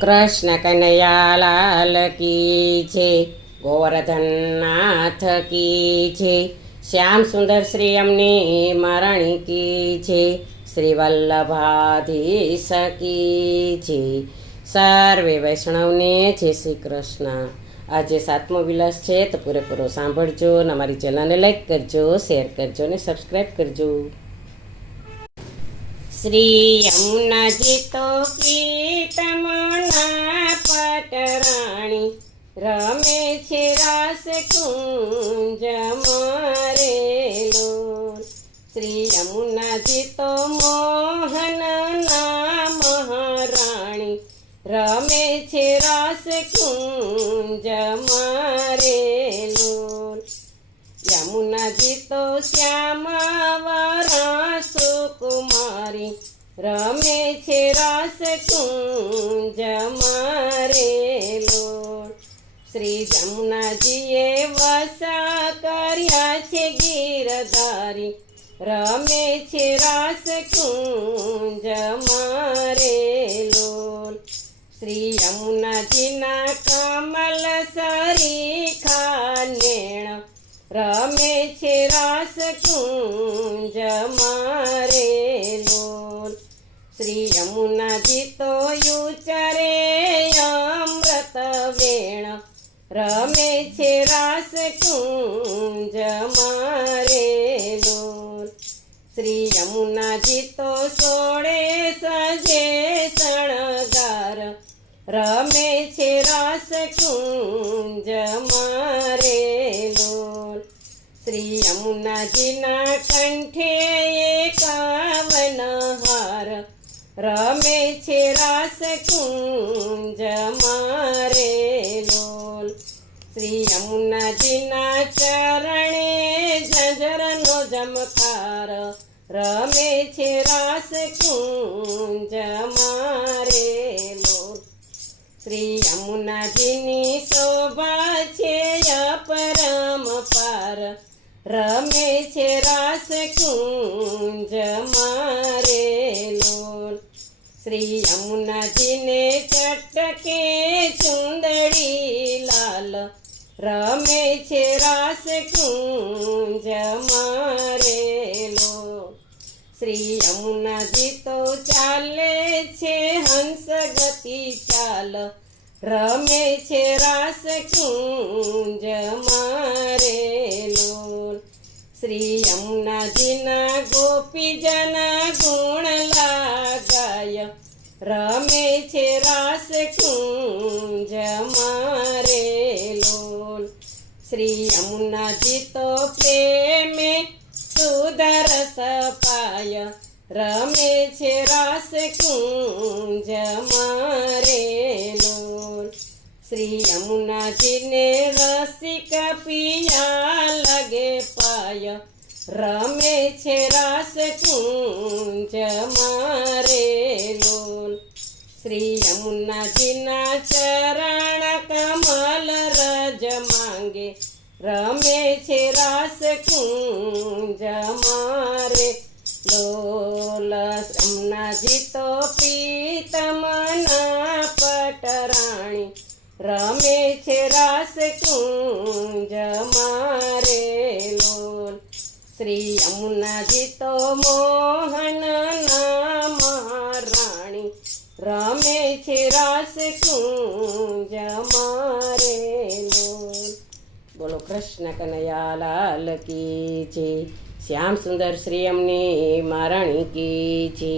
કૃષ્ણ કનૈયાલાલ કી છે ગોવર્ધનનાથ કી છે શ્યામ સુંદર શ્રી અમને મરણી કી છે શ્રી વલ્લભાધીશ કી છે સર્વે વૈષ્ણવને જય શ્રી કૃષ્ણ. આજે સાતમો વિલાસ છે તો પૂરેપૂરો સાંભળજો અને અમારી ચેનલને લાઈક કરજો, શેર કરજો અને સબસ્ક્રાઈબ કરજો. શ્રી યમુનાજી તો પ્રીતમના પટરાણી. રમે છે રાસ કુંજ મારેલો શ્રી યમુનાજી તો મોહનના મહારાણી. રમે છે રાસ કુંજ મારેલો યમુનાજી તો શ્યામાવરા સુકુમારી રમે છે રસ કુંજ મારેલો શ્રી જમુનાજીએ વસા કર્યા છે ગીરધારી. રમે છે રસ કુંજ મારેલો શ્રી યમુનાજીના કમલ સરી ખાનેણ. રમે છે રસ કુંજ મારેલો યમુનાજી તો યુચરે અમૃત વેણ રમે છે રાસ કુંજ મારેલો શ્રી યમુનાજી તો સોળે સજે શણગાર રમે છે રાસ કુંજ મારેલો શ્રી યમુનાજીના કંઠે એકાવન હાર રમે છે રાસ કુંજ મારેલો શ્રી યમુનાજીના ચરણે જજરનો જમકાર રમે છે રાસ કુંજ મારેલો શ્રી યમુનાજીની શોભા છે અપરમ પાર રમે છે રાસ કુંજ મારેલો શ્રી યમુનાજીને ચટકે ચુંદડી લાલ. રમે છે રાસ કુંજ મારેલો. શ્રી યમુનાજી તો ચાલે છે હંસ ગતિ ચાલ. રમે છે રાસ કુંજ મારેલો રમે છે રાસ કુંજ મારેલો શ્રી યમુનાજી તો પ્રેમે સુદરસ પાય રમે છે રાસ કુંજ મારેલો શ્રી યમુનાજીને રસિક પિયા લગે પાય. રમે છે રાસ કુંજ મારેલો શ્રી યમુનાજીના ચરણ કમલ રજ માંગે. રમે છે રાસ કુંજ મારે. ડોલ યમુનાજી તો પ્રીતમના પટરાણી રમે છે રાસ કુંજ મારે. લોલ શ્રી યમુનાજી તો મોહનના રમે છે રાસ કુંજ મારે બોલો. કૃષ્ણ કનૈયા લાલ કી છે શ્યામ સુંદર શ્રી અમને મારણી કી છે